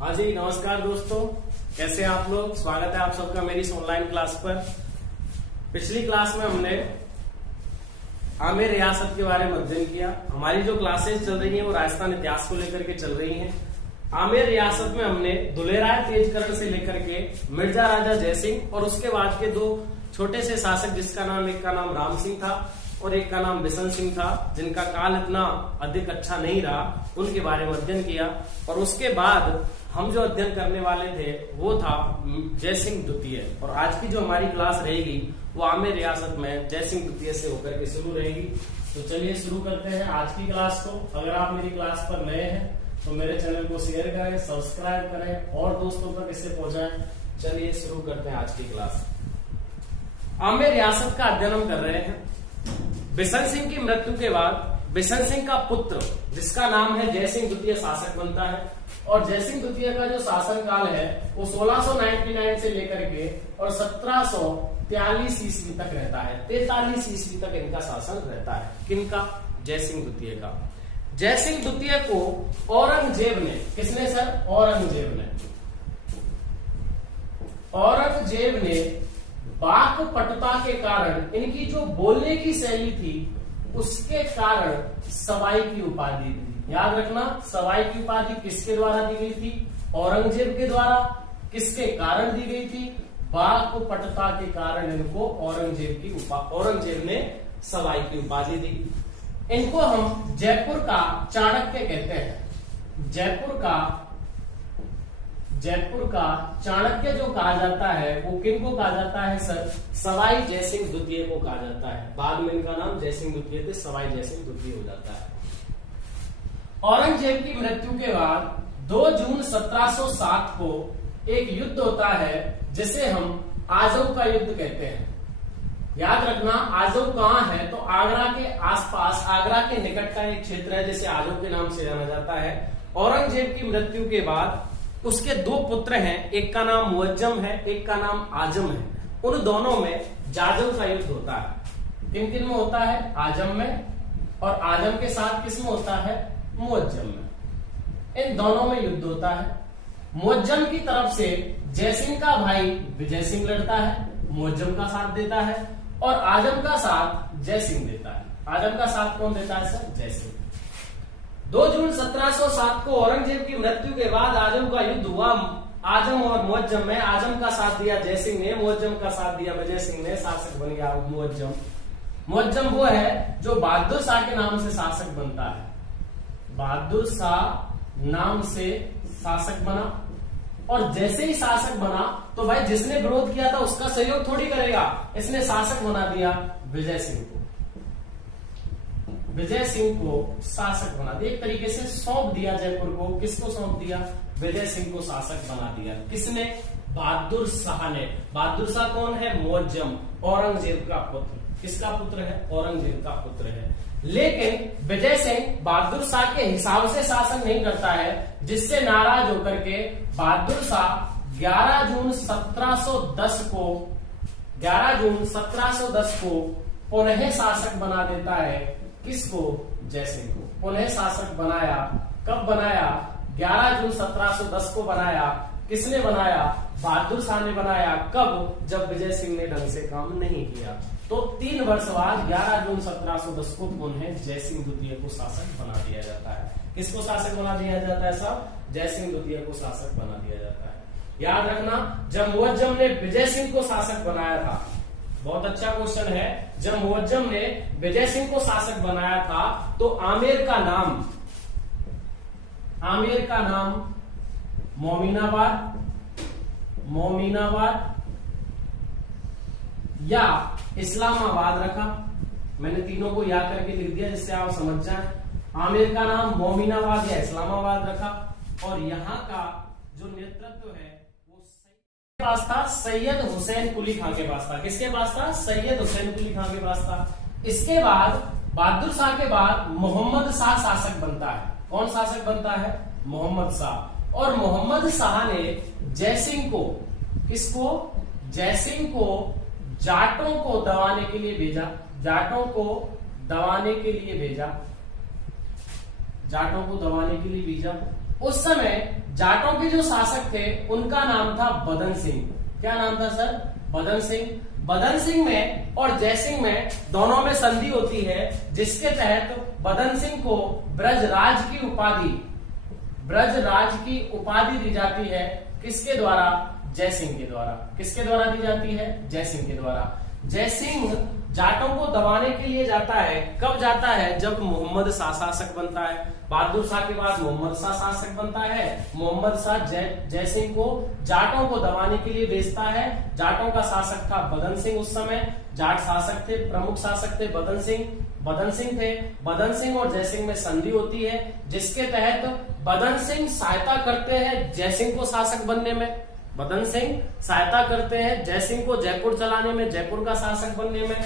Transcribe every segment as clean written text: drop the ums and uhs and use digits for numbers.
हाँ जी, नमस्कार दोस्तों, कैसे हैं आप लोग। स्वागत है आप सबका मेरी इस ऑनलाइन क्लास पर। पिछली क्लास में हमने आमेर रियासत के बारे में अध्ययन किया। हमारी जो क्लासेस चल रही हैं वो राजस्थान इतिहास को लेकर के चल रही हैं। आमेर रियासत में हमने दुलेराय तेजकरण से लेकर के मिर्जा राजा जयसिंह और उसके बाद के दो छोटे से शासक, जिसका नाम एक का नाम राम सिंह था और एक का नाम बिशन सिंह था, जिनका काल इतना अधिक अच्छा नहीं रहा, उनके बारे में अध्ययन किया। और उसके बाद हम जो अध्ययन करने वाले थे वो था जयसिंह द्वितीय। और आज की जो हमारी क्लास रहेगी वो आमेर रियासत में जयसिंह द्वितीय से होकर के शुरू रहेगी। तो चलिए शुरू करते हैं आज की क्लास को। अगर आप मेरी क्लास पर नए हैं तो मेरे चैनल को शेयर करें, सब्सक्राइब करें और दोस्तों तक इसे पहुंचाएं। चलिए शुरू करते हैं आज की क्लास। आमेर रियासत का अध्ययन हम कर रहे हैं। बिशन सिंह की मृत्यु के बाद बिशन सिंह का पुत्र, जिसका नाम है जयसिंह द्वितीय, शासक बनता है। और जयसिंह द्वितीय का जो शासन काल है वो 1699 से लेकर के और 1743 ईस्वी तक रहता है। 43 ईस्वी तक इनका शासन रहता है। किनका? जयसिंह द्वितीय का। जयसिंह द्वितीय को औरंगजेब ने, किसने सर? औरंगजेब ने वाक्पटुता के कारण, इनकी जो बोलने की शैली थी उसके कारण सवाई की उपाधि दी। याद रखना, सवाई की उपाधि किसके द्वारा दी गई थी? औरंगजेब के द्वारा। किसके कारण दी गई थी? वाक्पटुता के कारण इनको औरंगजेब ने सवाई की उपाधि दी। इनको हम जयपुर का चाणक्य कहते हैं। जयपुर का चाणक्य जो कहा जाता है वो किनको कहा जाता है सर? सवाई जयसिंह द्वितीय को कहा जाता है। बाद में इनका नाम जयसिंह द्वितीय से सवाई जयसिंह द्वितीय हो जाता है। औरंगजेब की मृत्यु के बाद 2 जून 1707 को एक युद्ध होता है जिसे हम आजव का युद्ध कहते हैं। याद रखना, आजव कहां है? तो आगरा के आसपास, आगरा के निकट का एक क्षेत्र है जिसे आजव के नाम से जाना जाता है। औरंगजेब की मृत्यु के बाद उसके 2 पुत्र हैं, एक का नाम मुअज्जम है, एक का नाम आजम है। उन दोनों में जाजव का युद्ध होता है। किन किन में होता है? आजम में, और आजम के साथ किस में होता है? मुअज्जम में। इन दोनों में युद्ध होता है। मुअज्जम की तरफ से जयसिंह का भाई विजय सिंह लड़ता है, मुअज्जम का साथ देता है, और आजम का साथ जयसिंह देता है। आजम का साथ कौन देता है सर? जयसिंह। 2 जून 1707 को औरंगजेब की मृत्यु के बाद आजम का युद्ध हुआ। आजम और मुअज्जम में आजम का साथ दिया जयसिंह ने, मुअज्जम का साथ दिया विजय सिंह ने। शासक बन गया मुअज्जम। मुअज्जम वो है जो बहादुर शाह के नाम से शासक बनता है। बहादुर शाह नाम से शासक बना, और जैसे ही शासक बना तो भाई जिसने विरोध किया था उसका सहयोग थोड़ी करेगा, इसने शासक बना दिया विजय सिंह को। विजय सिंह को शासक बना दिया, एक तरीके से सौंप दिया जयपुर को। किसको सौंप दिया? विजय सिंह को शासक बना दिया। किसने? बहादुर शाह ने। बहादुर शाह कौन है? मुअज्जम, औरंगजेब का पुत्र। किसका पुत्र है? औरंगजेब का पुत्र है। लेकिन विजय सिंह बहादुर शाह के हिसाब से शासन नहीं करता है, जिससे नाराज होकर के बहादुर शाह 11 जून 1710 को पुनः शासक बना देता है। किसको? जयसिंह को पुनः शासक बनाया। कब बनाया? 11 जून 1710 को बनाया। किसने बनाया? बहादुर शाह ने बनाया। कब? जब विजय सिंह ने ढंग से काम नहीं किया। तो 3 वर्ष बाद 11 जून 1710 को पुनः जयसिंह द्वितीय को शासक बना दिया जाता है। किसको शासक बना दिया जाता है साहब? जयसिंह द्वितीय को शासक बना दिया जाता है। याद रखना, जब मुअज्जम ने विजय सिंह को शासक बनाया था, बहुत अच्छा क्वेश्चन है, जब मुअज्जम ने विजय सिंह को शासक बनाया था तो आमेर का नाम मोमिनाबाद या इस्लामाबाद रखा। मैंने तीनों को याद करके लिख दिया जिससे आप समझ जाएं। आमेर का नाम मोमिनाबाद या इस्लामाबाद रखा, और यहाँ का जो नेतृत्व है वो पास था सैयद हुसैन कुली खां के पास था। किसके पास था? सैयद हुसैन कुली खां के पास था। इसके बाद बहादुर शाह के बाद मोहम्मद शाह शासक बनता है। कौन शासक बनता है? मोहम्मद शाह। और मोहम्मद शाह ने जयसिंह को, किसको? जयसिंह को जाटों को दबाने के लिए भेजा। जाटों को दबाने के लिए भेजा। उस समय जाटों के जो शासक थे उनका नाम था बदन सिंह। क्या नाम था सर? बदन सिंह। बदन सिंह में और जयसिंह में दोनों में संधि होती है, जिसके तहत बदन सिंह को ब्रजराज की उपाधि दी जाती है। किसके द्वारा? जयसिंह के द्वारा। किसके द्वारा दी जाती है? जयसिंह के द्वारा। जयसिंह जाटों को दबाने के लिए जाता है। कब जाता है? जब मोहम्मद शाह शासक बनता है। बहादुर शाह के बाद मोहम्मद शाह शासक बनता है। मोहम्मद शाह जयसिंह को जाटों को दबाने के लिए भेजता है। जाटों का शासक था बदन सिंह। उस समय जाट शासक थे, प्रमुख शासक थे बदन सिंह थे। बदन सिंह और जयसिंह में संधि होती है, जिसके तहत बदन सिंह सहायता करते हैं जयसिंह को शासक बनने में। बदन सिंह सहायता करते हैं जयसिंह को जयपुर चलाने में, जयपुर का शासक बनने में,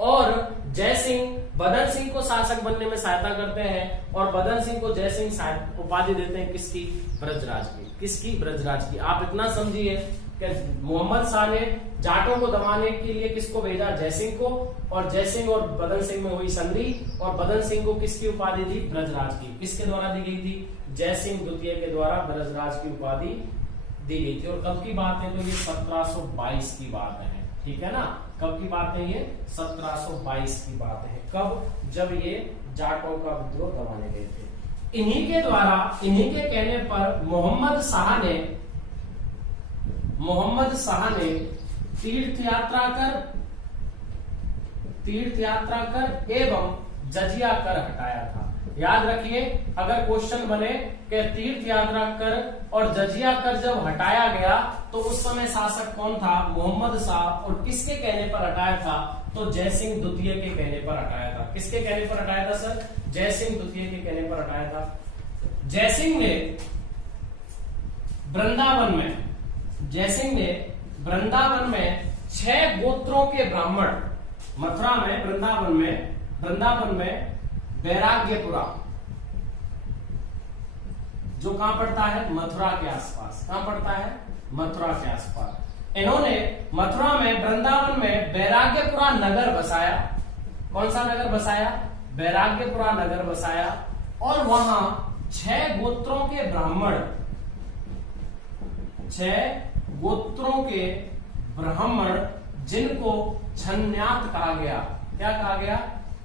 और जयसिंह बदन सिंह को शासक बनने में सहायता करते हैं, और बदन सिंह को जयसिंह उपाधि देते हैं। किसकी? ब्रजराज की। किसकी? ब्रजराज की। आप इतना समझिए कि मोहम्मद शाह ने जाटों को दबाने के लिए किसको भेजा? जयसिंह को, और जयसिंह और बदन सिंह में हुई संधि, और बदन सिंह को किसकी उपाधि दी? ब्रजराज की। किसके द्वारा दी गई थी? जयसिंह द्वितीय के द्वारा ब्रजराज की उपाधि दी गई थी। और कब की बात है? तो ये 1722 की बात है। ठीक है ना? कब की बात है? ये 1722 की बात है। कब? जब ये जाटों का विद्रोह दबाने गए थे। इन्हीं के द्वारा, इन्हीं के कहने पर मोहम्मद शाह ने तीर्थ यात्रा कर एवं जजिया कर हटाया था। याद रखिए, अगर क्वेश्चन बने कि तीर्थ यात्रा कर और जजिया कर जब हटाया गया तो उस समय शासक कौन था? मोहम्मद शाह। और किसके कहने पर हटाया था? तो जयसिंह द्वितीय के कहने पर हटाया था। किसके कहने पर हटाया था सर? जयसिंह द्वितीय के कहने पर हटाया था। जयसिंह ने वृंदावन में 6 गोत्रों के ब्राह्मण, मथुरा में वृंदावन में बैराग्यपुरा, जो कहां पड़ता है? मथुरा के आसपास। कहां पड़ता है? मथुरा के आसपास। इन्होंने मथुरा में, वृंदावन में बैराग्यपुरा नगर बसाया। कौन सा नगर बसाया? बैराग्यपुरा नगर बसाया। और वहां 6 गोत्रों के ब्राह्मण जिनको छन्यात कहा गया। क्या कहा गया?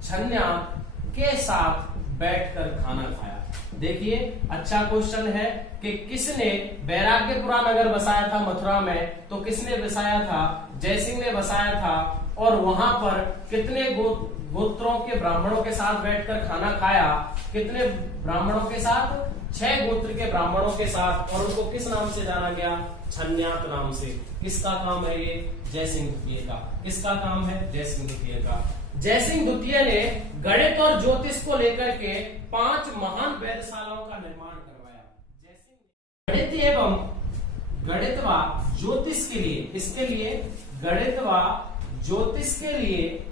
छन्यात के साथ बैठकर खाना खाया। देखिए, अच्छा क्वेश्चन है कि किसने बैराग्यपुरा नगर बसाया था मथुरा में? तो किसने बसाया था? जयसिंह ने बसाया था। और वहां पर कितने गोत्रों के ब्राह्मणों के साथ बैठकर खाना खाया? कितने ब्राह्मणों के साथ? 6 गोत्र के ब्राह्मणों के साथ। और उनको किस नाम से जाना गया? छन्यात नाम से। किसका काम है ये? जयसिंह द्वितीय का। किसका काम है? जयसिंह द्वितीय का। जयसिंह द्वितीय ने गणित और ज्योतिष को लेकर के 5 महान वेधशालाओं का निर्माण करवाया। गणित व ज्योतिष के लिए, इसके लिए गणित व ज्योतिष के लिए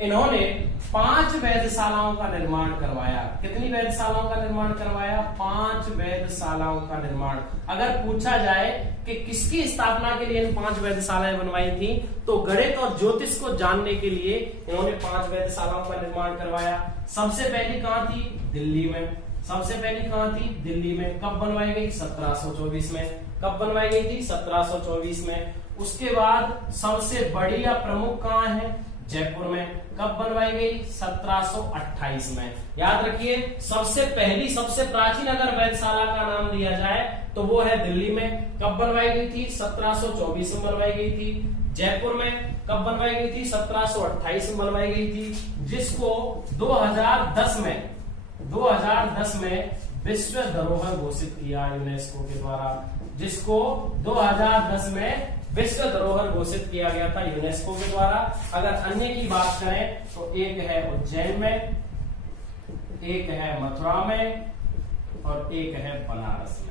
इन्होंने 5 वेधशालाओं का निर्माण करवाया। कितनी वेधशालाओं का निर्माण करवाया? 5 वेधशालाओं का निर्माण। अगर पूछा जाए कि किसकी स्थापना के लिए इन 5 वेधशालाएं बनवाई थी, तो गणित और ज्योतिष को जानने के लिए इन्होंने 5 वेधशालाओं का निर्माण करवाया। सबसे पहली कहां थी? दिल्ली में। सबसे पहली कहां थी? दिल्ली में। कब बनवाई गई? 1724 में। कब बनवाई गई थी? 1724 में। उसके बाद सबसे बड़ी या प्रमुख कहां है? जयपुर में। कब बनवाई गई? 1728 में। याद रखिए, सबसे पहली, सबसे प्राचीन अगर वेधशाला का नाम दिया जाए तो वो है दिल्ली में। कब बनवाई गई थी? 1724 में बनवाई गई थी। जयपुर में कब बनवाई गई थी? 1728 में बनवाई गई थी, जिसको 2010 में विश्व धरोहर घोषित किया यूनेस्को के द्वारा। जिसको 2010 में विश्व धरोहर घोषित किया गया था यूनेस्को के द्वारा। अगर अन्य की बात करें तो एक है उज्जैन में, एक है मथुरा में, और एक है बनारस में।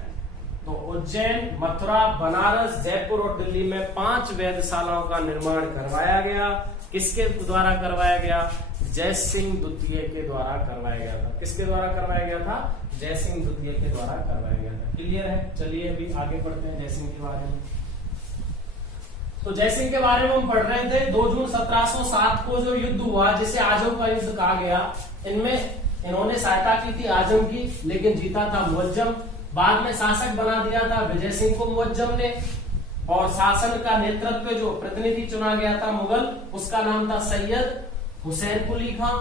तो उज्जैन, मथुरा, बनारस, जयपुर और दिल्ली में 5 वेधशालाओं का निर्माण करवाया गया। किसके द्वारा करवाया गया? जयसिंह द्वितीय के द्वारा करवाया गया था। किसके द्वारा करवाया गया था? जयसिंह द्वितीय के द्वारा करवाया गया था। क्लियर है? चलिए अभी आगे बढ़ते हैं जयसिंह के बारे में। तो जयसिंह के बारे में हम पढ़ रहे थे। 2 जून 1707 को जो युद्ध हुआ, जिसे आजम का युद्ध कहा गया, इनमें इन्होंने सहायता की थी आजम की, लेकिन जीता था मुअज्जम। बाद में शासक बना दिया था विजय सिंह को मुअज्जम ने, और शासन का नेतृत्व जो प्रतिनिधि चुना गया था मुगल, उसका नाम था सैयद हुसैन कुली खां।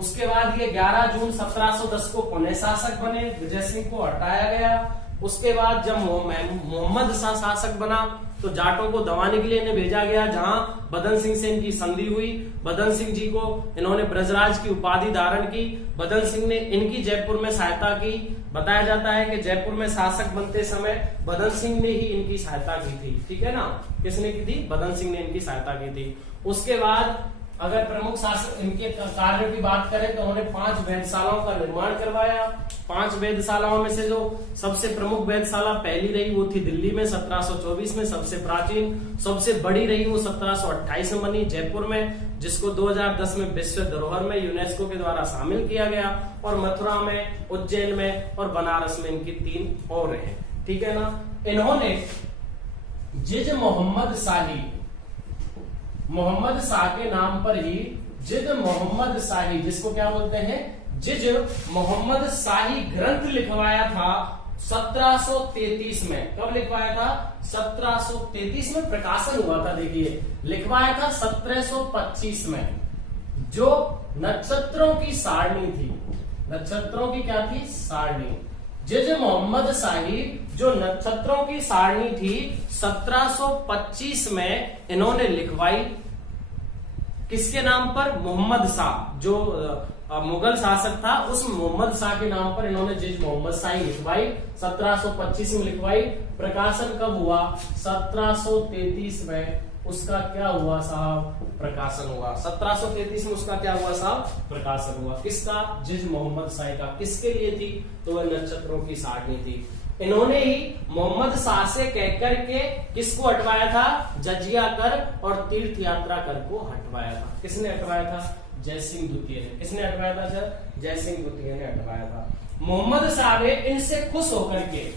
उसके बाद ये 11 जून 1710 को पुणे शासक बने, विजय सिंह को हटाया गया। उसके बाद जब मोहम्मद शाह शासक बना तो जाटों को दबाने के लिए इन्हें भेजा गया, जहां बदन सिंह से इनकी संधि हुई। बदन सिंह जी को इन्होंने ब्रजराज की उपाधि धारण की। बदन सिंह ने इनकी जयपुर में सहायता की। बताया जाता है कि जयपुर में शासक बनते समय बदन सिंह ने ही इनकी सहायता की थी, ठीक है ना। किसने की थी? बदन सिंह ने इनकी सहायता की थी। उसके बाद अगर प्रमुख शासक इनके कार्यों की बात करें तो उन्होंने 5 वेधशालाओं का निर्माण करवाया। 5 वेधशालाओं में से जो सबसे प्रमुख वेधशाला पहली रही वो थी दिल्ली में 1724 में, सबसे प्राचीन सबसे बड़ी रही वो 1728 में बनी जयपुर में, जिसको 2010 में विश्व धरोहर में यूनेस्को के द्वारा शामिल किया गया। और मथुरा में, उज्जैन में और बनारस में इनकी 3 और हैं, ठीक है ना। इन्होंने जिज मोहम्मद शाह के नाम पर ही जिद मोहम्मद शाही, जिसको क्या बोलते हैं? जिज मोहम्मद शाही ग्रंथ लिखवाया था 1733 में। कब लिखवाया था? 1733 में प्रकाशन हुआ था। देखिए लिखवाया था 1725 में। जो नक्षत्रों की सारणी थी, नक्षत्रों की क्या थी? सारणी। जिज मोहम्मद शाही जो नक्षत्रों की सारणी थी 1725 में इन्होंने लिखवाई। किसके नाम पर? मोहम्मद शाह, जो मुगल शासक था उस मोहम्मद शाह के नाम पर इन्होंने जिज मोहम्मद शाही लिखवाई। 1725 में लिखवाई। प्रकाशन कब हुआ? 1733 में उसका क्या हुआ साहब? प्रकाशन हुआ। 1733 में उसका क्या हुआ साहब? प्रकाशन हुआ। किसका? जिज मोहम्मद शाही का। किसके लिए थी? तो वह नक्षत्रों की सारणी थी। इन्होंने ही मोहम्मद शाह से कहकर के किसको हटवाया था? जजिया कर और तीर्थ यात्रा कर को हटवाया था। किसने हटवाया था? जय सिंह द्वितीय ने। किसने हटवाया था सर? जय सिंह द्वितीय ने हटवाया था। मोहम्मद शाह ने इनसे खुश होकर के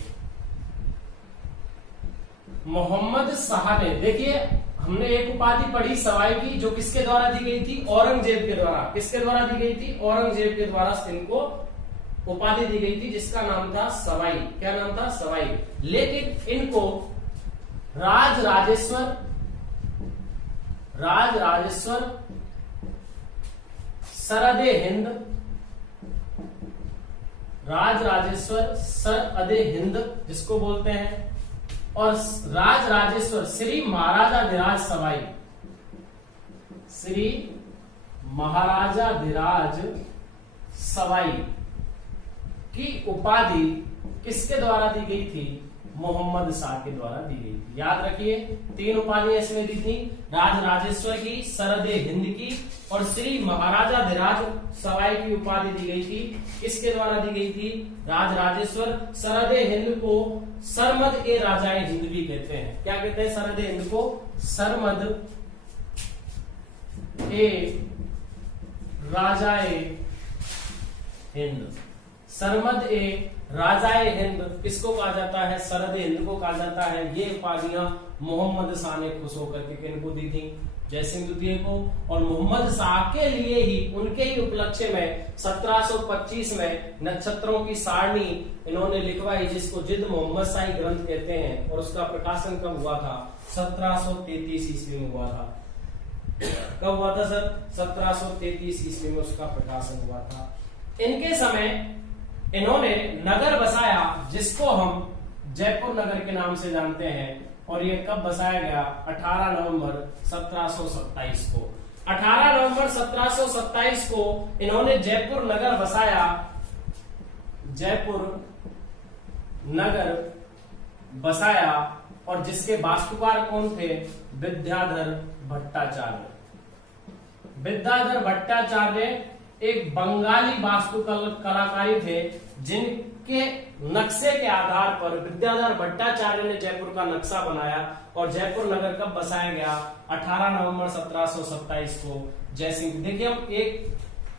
मोहम्मद शाह ने, देखिए हमने एक उपाधि पढ़ी सवाई की, जो किसके द्वारा दी गई थी? औरंगजेब के द्वारा। किसके द्वारा दी गई थी? औरंगजेब के द्वारा इनको उपाधि दी गई थी जिसका नाम था सवाई। क्या नाम था? सवाई। लेकिन इनको राज राजेश्वर सरदे हिंद, राज राजेश्वर सरदे हिंद जिसको बोलते हैं, और राज राजेश्वर श्री महाराजाधिराज सवाई, श्री महाराजाधिराज सवाई की उपाधि किसके द्वारा दी गई थी? मोहम्मद शाह के द्वारा दी गई थी। याद रखिए 3 उपाधियां इसमें दी थी, राज राजेश्वर की, सरदे हिंद की और श्री महाराजाधिराज सवाई की उपाधि दी गई थी। किसके द्वारा दी गई थी? राज राजेश्वर। सरदे हिंद को सरमद ए राजाए हिंद भी कहते हैं। क्या कहते हैं? सरदे हिंद को सरमद ए राजाए हिंद। सरमद ए राजाए हिंद किसको कहा जाता है? सरदे हिंद को कहा जाता है। ये उपाधियां मोहम्मद शाह ने खुश होकर के किनको दी थी? जय सिंह द्वितीय को। और मोहम्मद शाह के लिए ही, उनके ही उपलक्ष्य में 1725 में नक्षत्रों की सारणी इन्होंने लिखवाई, जिसको जिद मोहम्मद शाही ग्रंथ कहते हैं। और उसका प्रकाशन कब हुआ था? 1733 ईस्वी में हुआ था। कब हुआ था सर? 1733 ईस्वी में उसका प्रकाशन हुआ था। इनके समय इन्होंने नगर बसाया जिसको हम जयपुर नगर के नाम से जानते हैं। और ये कब बसाया गया? 18 नवंबर 1727 को। 18 नवंबर 1727 को इन्होंने जयपुर नगर बसाया। जयपुर नगर बसाया और जिसके वास्तुकार कौन थे? विद्याधर भट्टाचार्य। विद्याधर भट्टाचार्य एक बंगाली वास्तु कलाकारी थे, जिनके नक्शे के आधार पर विद्याधर भट्टाचार्य ने जयपुर का नक्शा बनाया। और जयपुर नगर कब बसाया गया? 18 नवंबर 1727 को जय सिंह। देखिए हम एक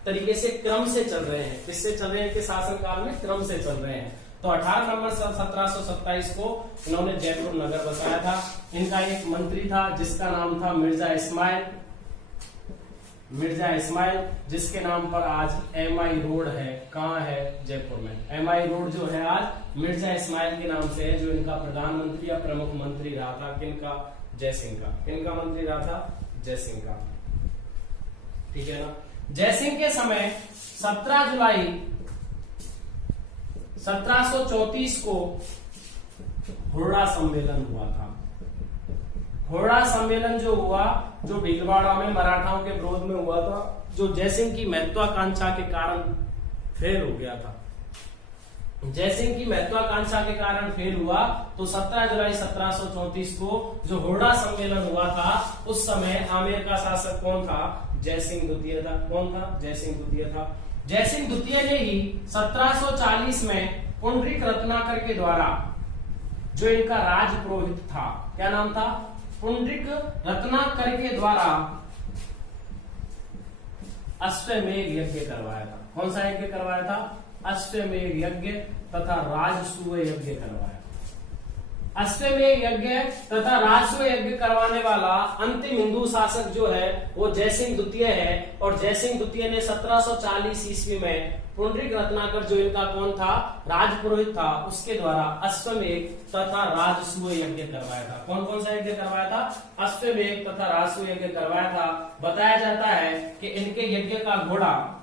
तरीके से क्रम से चल रहे हैं। किससे चल रहे हैं? इनके शासनकाल में क्रम से चल रहे हैं। तो 18 नवंबर 1727 को इन्होंने जयपुर नगर बसाया था। इनका एक मंत्री था जिसका नाम था मिर्जा इस्माइल। मिर्जा इस्माइल, जिसके नाम पर आज MI रोड है। कहाँ है? जयपुर में। MI रोड जो है आज मिर्जा इस्माइल के नाम से है, जो इनका प्रधानमंत्री या प्रमुख मंत्री रहा था। किनका? जयसिंह का। किनका मंत्री रहा था? जयसिंह का। ठीक है ना। जयसिंह के समय 17 जुलाई 1734 को हुर्रा सम्मेलन हुआ था। हुर्रा सम्मेलन जो हुआ, जो भीलवाड़ा में मराठाओं के विरोध में हुआ था, जो जयसिंह की महत्वाकांक्षा के कारण फेल हो गया था। जयसिंह की महत्वाकांक्षा के कारण फेल हुआ, तो 17 जुलाई 1734 को जो हुर्रा सम्मेलन हुआ था, उस समय आमेर का शासक कौन था? जयसिंह द्वितीय था। कौन था? जयसिंह द्वितीय था। जयसिंह द्वितीय ने ही 1740 में पुंडरीक रत्नाकर के द्वारा, जो इनका राजपुरोहित था, क्या नाम था? पुंडरीक रत्नाकर के द्वारा अश्वमेध यज्ञ करवाया था। कौन सा यज्ञ करवाया था? अश्वमेध यज्ञ तथा राजसूय यज्ञ करवाया। अश्वमेध यज्ञ तथा राजसूय यज्ञ करवाने वाला अंतिम हिंदू शासक जो है वो जयसिंह द्वितीय है। और जयसिंह द्वितीय ने 1740 ईस्वी में पुंडरीक रत्नाकर, जो इनका कौन था? राजपुरोहित था, उसके द्वारा अश्वमेध तथा राजसूय यज्ञ करवाया था। कौन कौन सा यज्ञ करवाया था? अश्वमेध तथा राजसूय यज्ञ करवाया था। बताया जाता है कि इनके यज्ञ का घोड़ा,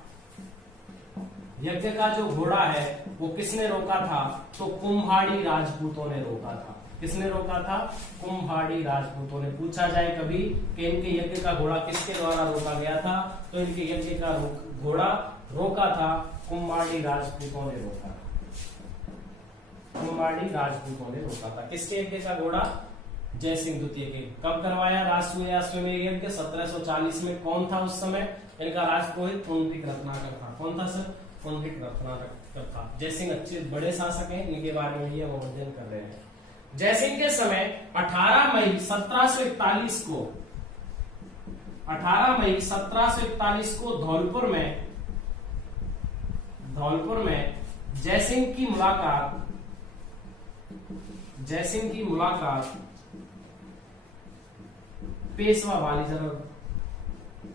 यज्ञ का जो घोड़ा है वो किसने रोका था? तो कुम्हाड़ी राजपूतों ने रोका था। किसने रोका था? कुम्हाड़ी राजपूतों ने। पूछा जाए कभी कि इनके यज्ञ का घोड़ा किसके द्वारा रोका गया था, तो इनके यज्ञ का घोड़ा रोका था कुम्हाड़ी राजपूतों ने रोका। कुम्हाड़ी राजपूतों ने रोका था। किसके यज्ञ का घोड़ा? जयसिंह द्वितीय के। कब करवाया राजसूय अश्वमेध यज्ञ? 1740 में। कौन था उस समय इनका राजपुरोहित? पुंडरीक रत्नाकर था। कौन था सर? पुंडरीक रत्नाकर था। जयसिंह अच्छे बड़े शासक हैं, इनके बारे में ही हम अध्ययन कर रहे हैं। जयसिंह के समय 18 मई 1741 को 18 मई 1741 को धौलपुर में जयसिंह की मुलाकात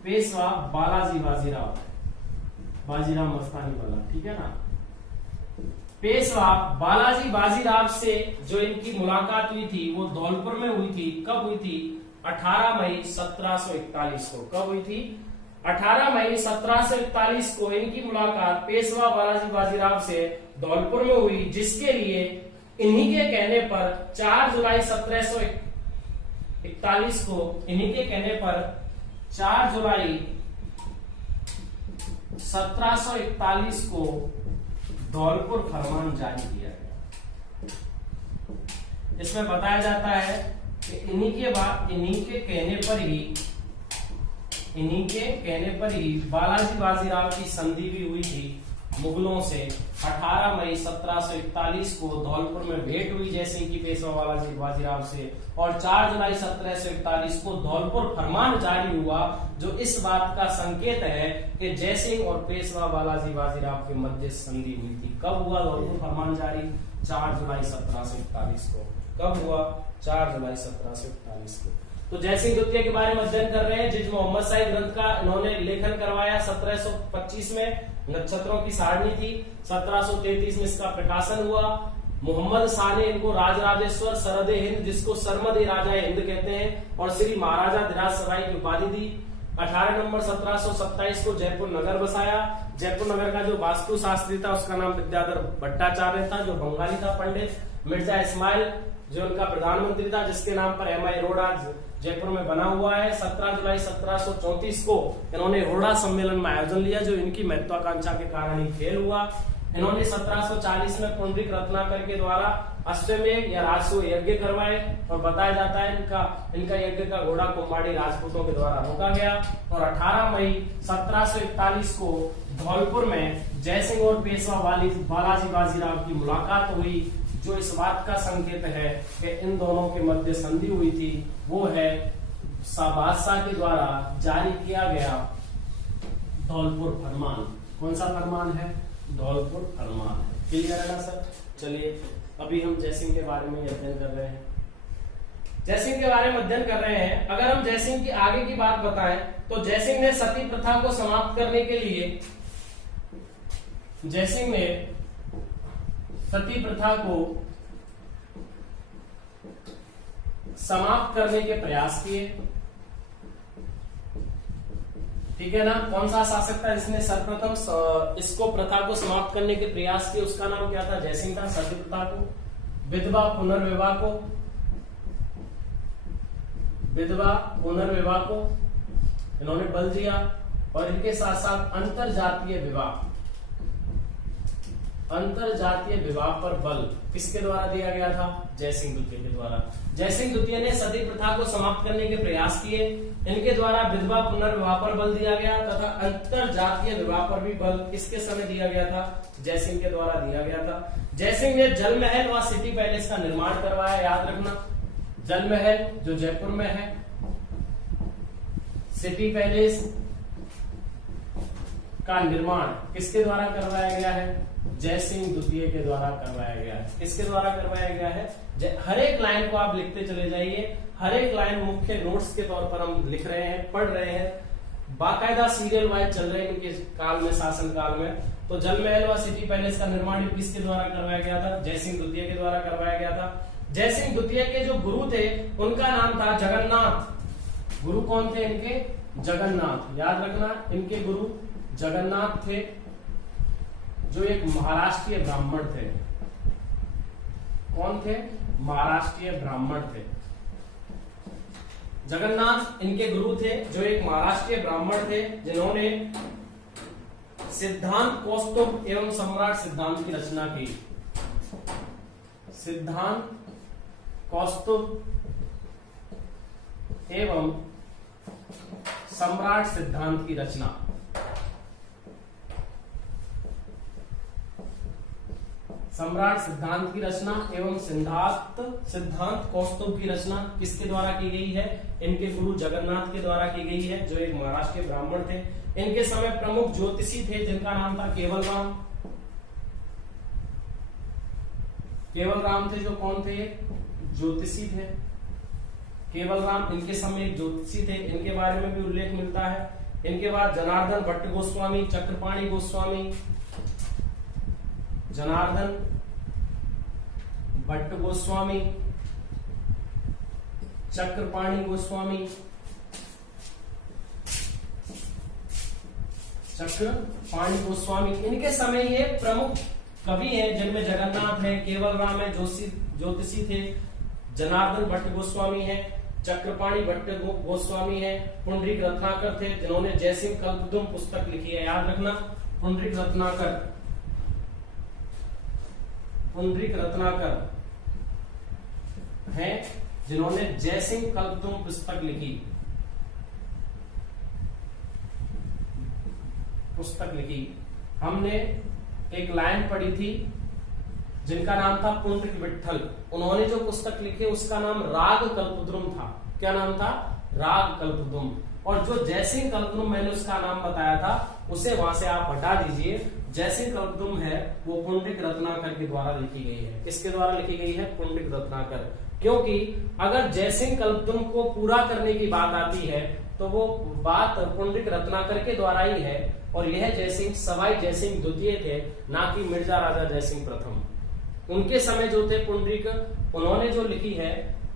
पेशवा बालाजी बाजीराव मस्तानी वाला, ठीक है ना। पेशवा बालाजी बाजीराव से जो इनकी मुलाकात हुई थी वो धौलपुर में हुई थी। कब हुई थी? 18 मई 1741 को। कब हुई थी? 18 मई 1741 को इनकी मुलाकात पेशवा बालाजी बाजीराव से धौलपुर में हुई, जिसके लिए इन्हीं के कहने पर 4 जुलाई 1741 को 4 जुलाई 1741 को धौलपुर फरमान जारी किया गया। इसमें बताया जाता है कि इन्हीं के कहने पर ही बालाजी बाजीराव की संधि भी हुई थी मुगलों से। 18 मई 1741 को धौलपुर में भेंट हुई जयसिंह की पेशवा बालाजी बाजीराव से, और 4 जुलाई 1741 को धौलपुर फरमान जारी हुआ, जो इस बात का संकेत है कि जयसिंह और पेशवा बालाजी बाजीराव के मध्य संधि हुई थी। कब हुआ धौलपुर फरमान जारी? 4 जुलाई 1741 को। कब हुआ? 4 जुलाई 1741 को। तो जयसिंह द्वितीय के बारे में अध्ययन कर रहे हैं। जिज मोहम्मद शाही ग्रंथ का इन्होंने लेखन करवाया 1725 में। नक्षत्रों की सारणी थी। 1733 में इसका प्रकाशन हुआ। मोहम्मद शाह ने इनको राजराजेश्वर सरदे हिंद, जिसको सरमदे राजा हिंद कहते हैं, और श्री महाराजा धीराज सराय की उपाधि दी। 18 नवंबर 1727 को जयपुर नगर बसाया। जयपुर नगर का जो वास्तु शास्त्री था उसका नाम विद्याधर भट्टाचार्य था, जो बंगाली था पंडित। मिर्जा इस्माइल जो उनका प्रधानमंत्री था, जिसके नाम पर MI रोड आज जयपुर में बना हुआ है। 17 जुलाई 1734 को इन्होंने हुर्रा सम्मेलन में आयोजन लिया, जो इनकी महत्वाकांक्षा के कारण ही फेल हुआ। इन्होंने 1740 में पुंडरीक रत्नाकर के द्वारा अश्वमेध या राजसूय यज्ञ करवाए, और बताया जाता है इनका यज्ञ का घोड़ा कुम्हाड़ी राजपूतों के द्वारा रोका गया। और 18 मई 1741 को धौलपुर में जयसिंह और पेशवा बालाजी बाजीराव की मुलाकात हुई, जो इस बात का संकेत है कि इन दोनों के मध्य संधि हुई थी। वो है बादशाह के द्वारा जारी किया गया धौलपुर फरमान। कौन सा फरमान है? धौलपुर फरमान है। क्लियर है ना सर? चलिए अभी हम जयसिंह के बारे में अध्ययन कर रहे हैं। जयसिंह के बारे में अध्ययन कर रहे हैं। अगर हम जयसिंह की आगे की बात बताएं तो जयसिंह ने सती प्रथा को समाप्त करने के लिए जयसिंह ने सती प्रथा को समाप्त करने के प्रयास किए। ठीक है ना। कौन सा शासक था जिसने सर्वप्रथम इसको प्रथा को समाप्त करने के प्रयास किए? उसका नाम क्या था? जयसिंह था। सती प्रथा को, विधवा पुनर्विवाह को इन्होंने बल दिया, और इनके साथ साथ अंतरजातीय विवाह पर बल किसके द्वारा दिया गया था? जयसिंह द्वितीय के द्वारा। जयसिंह द्वितीय ने सती प्रथा को समाप्त करने के प्रयास किए। इनके द्वारा विधवा पुनर्विवाह पर बल दिया गया तथा अंतरजातीय विवाह पर भी बल किसके समय दिया गया था? जयसिंह के द्वारा दिया गया था। जयसिंह ने जल महल व सिटी पैलेस का निर्माण करवाया। याद रखना, जल महल जो जयपुर में है, सिटी पैलेस का निर्माण किसके द्वारा करवाया गया है? जयसिंह द्वितीय के द्वारा करवाया गया है। किसके द्वारा करवाया गया है? हर एक लाइन को आप लिखते चले जाइए। हर एक लाइन मुख्य नोट्स के तौर पर हम लिख रहे हैं, पढ़ रहे हैं, बाकायदा सीरियल वाइज चल रहे हैं इनके काल में, शासन काल में। तो जल महल व सिटी पैलेस का निर्माण किसके द्वारा करवाया गया था? जयसिंह द्वितीय के द्वारा करवाया गया था। जयसिंह द्वितीय के जो गुरु थे उनका नाम था जगन्नाथ। गुरु कौन थे इनके? जगन्नाथ। याद रखना, इनके गुरु जगन्नाथ थे, जो एक महाराष्ट्रीय ब्राह्मण थे। कौन थे? महाराष्ट्रीय ब्राह्मण थे। जगन्नाथ इनके गुरु थे, जो एक महाराष्ट्रीय ब्राह्मण थे, जिन्होंने सिद्धांत कौस्तुभ एवं सम्राट सिद्धांत की रचना की। सिद्धांत कौस्तुभ एवं सम्राट सिद्धांत की रचना। सम्राट सिद्धांत की रचना एवं सिद्धांत कौस्तुभ की रचना किसके द्वारा की गई है? इनके गुरु जगन्नाथ के द्वारा की गई है, जो एक महाराष्ट्रीय ब्राह्मण थे। इनके समय प्रमुख ज्योतिषी थे, जिनका नाम था केवलराम। केवलराम थे, जो कौन थे? ज्योतिषी थे। केवलराम इनके समय एक ज्योतिषी थे, इनके बारे में भी उल्लेख मिलता है। इनके बाद जनार्दन भट्ट गोस्वामी, चक्रपाणी गोस्वामी, जनार्दन भट्ट गोस्वामी, चक्रपाणी गोस्वामी, इनके समय ये प्रमुख कवि हैं, जिनमें जगन्नाथ है, केवलराम है, ज्योतिषी थे, जनार्दन भट्ट गोस्वामी है, चक्रपाणी भट्ट गोस्वामी है, पुंडरीक रत्नाकर थे, जिन्होंने जयसिंह कल्पद्रुम पुस्तक लिखी है। याद रखना, पुंडरीक रत्नाकर हैं, जिन्होंने जयसिंह कल्पद्रुम पुस्तक लिखी। हमने एक लाइन पढ़ी थी जिनका नाम था पुंडरीक विट्ठल। उन्होंने जो पुस्तक लिखी उसका नाम राग कल्पद्रुम था। क्या नाम था? राग कल्पद्रुम। और जो जयसिंह कल्पद्रुम मैंने उसका नाम बताया था, उसे वहां से आप हटा दीजिए। जयसिंह कल्पद्रुम है वो पुंडरीक रत्नाकर के द्वारा लिखी गई है। किसके द्वारा लिखी गई है? पुंडरीक रत्नाकर। क्योंकि अगर जयसिंह कल्पद्रुम को पूरा करने की बात आती है तो वो बात पुंडरीक रत्नाकर के द्वारा ही है, और यह जयसिंह सवाई जयसिंह द्वितीय थे, ना कि मिर्जा राजा जयसिंह प्रथम। उनके समय जो थे पुंडरीक, उन्होंने जो लिखी है,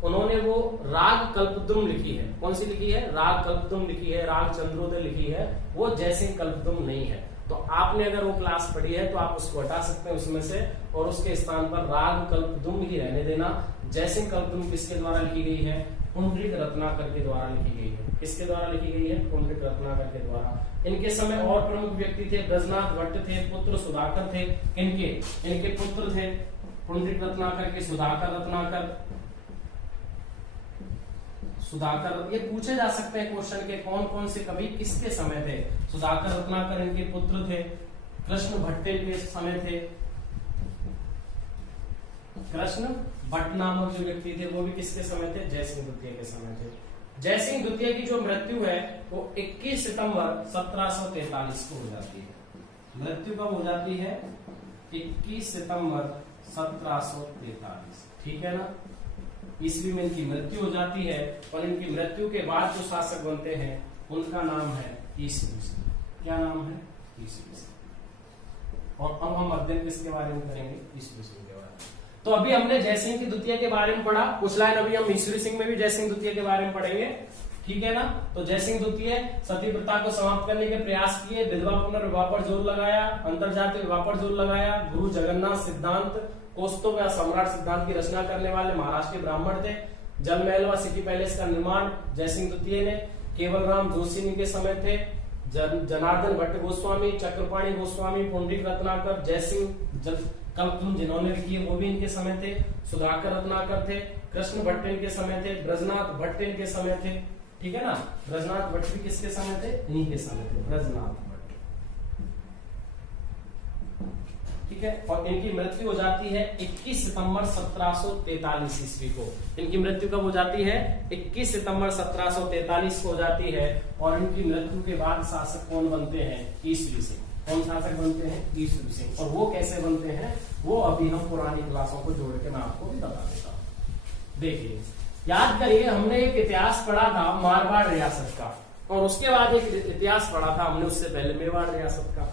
उन्होंने वो राग कल्पद्रुम लिखी है। कौन सी लिखी है? राग कल्पद्रुम लिखी है, राग चंद्रोदय लिखी है, वो जयसिंह कल्पद्रुम नहीं है। तो आपने अगर वो क्लास पढ़ी है तो आप उसको हटा सकते हैं उसमें से, और उसके स्थान पर राग कल्पद्रुम ही रहने देना। जयसिंह कल्पद्रुम किसके द्वारा लिखी गई है? पुंडरीक रत्नाकर के द्वारा लिखी गई है। किसके द्वारा लिखी गई है? पुंडरीक रत्नाकर के द्वारा। इनके समय और प्रमुख व्यक्ति थे, ब्रजनाथ भट्ट थे, पुत्र सुधाकर थे। इनके पुत्र थे पुंडरीक रत्नाकर के सुधाकर। ये पूछे जा सकते हैं क्वेश्चन के, कौन कौन से कवि किसके समय थे? सुधाकर रत्नाकर इनके पुत्र थे। कृष्ण भट्ट के समय थे। कृष्ण भट्ट नामक जो व्यक्ति थे वो भी किसके समय थे? जयसिंह द्वितीय के समय थे। जयसिंह द्वितीय की जो मृत्यु है वो 21 सितंबर 1743 को हो जाती है। मृत्यु कब हो जाती है? 21 सितंबर 1743। ठीक है ना? ईस्वी में इनकी मृत्यु हो जाती है और इनकी मृत्यु के बाद जो शासक बनते हैं उनका नाम है ईस्वी सिंह। क्या नाम है? ईस्वी सिंह। और अब हम अध्ययन किसके बारे में करेंगे? ईस्वी सिंह के बारे में। तो अभी हमने जयसिंह की द्वितीय के बारे में पढ़ा, कुछ लाइन अभी हम ईस्वी सिंह में भी जयसिंह द्वितीय के बारे में पढ़ेंगे, ठीक है ना। तो जयसिंह द्वितीय सती प्रथा को समाप्त करने के प्रयास किए, विधवा पुनर्विवाह पर जोर लगाया, अंतरजातीय विवाह पर जोर लगाया, गुरु जगन्नाथ सिद्धांत कौस्तुभ या सम्राट सिद्धांत की रचना करने वाले महाराष्ट्र के ब्राह्मण थे। जल महल व सिटी पैलेस का निर्माण जयसिंह द्वितीय ने, केवल राम जोशी के समय थे, जनार्दन भट्ट गोस्वामी, चक्रपाणी गोस्वामी, पुंडरीक रत्नाकर, जयसिंह कल्पतरू जिन्होंने लिखी है वो भी इनके समय थे, सुधाकर रत्नाकर थे, कृष्ण भट्ट इनके समय थे, ब्रजनाथ भट्ट इनके समय थे, ठीक है ना। ब्रजनाथ भट्ट भी किसके समय थे? इन्हीं के समय थे, ब्रजनाथ भट्ट, ठीक है। और इनकी मृत्यु हो जाती है 21 सितंबर 1743 ईस्वी को। इनकी मृत्यु कब हो जाती है? 21 सितंबर 1743 को हो जाती है। और इनकी मृत्यु के बाद शासक कौन बनते हैं? ईस्वी सिंह। कौन शासक बनते हैं? ईस्वी सिंह। और वो कैसे बनते हैं वो अभी हम पुरानी क्लासों को जोड़ के मैं आपको भी बता देता हूं। देखिए, याद करिए, हमने एक इतिहास पढ़ा था मारवाड़ रियासत का, और उसके बाद एक इतिहास पढ़ा था हमने उससे पहले मेवाड़ रियासत का।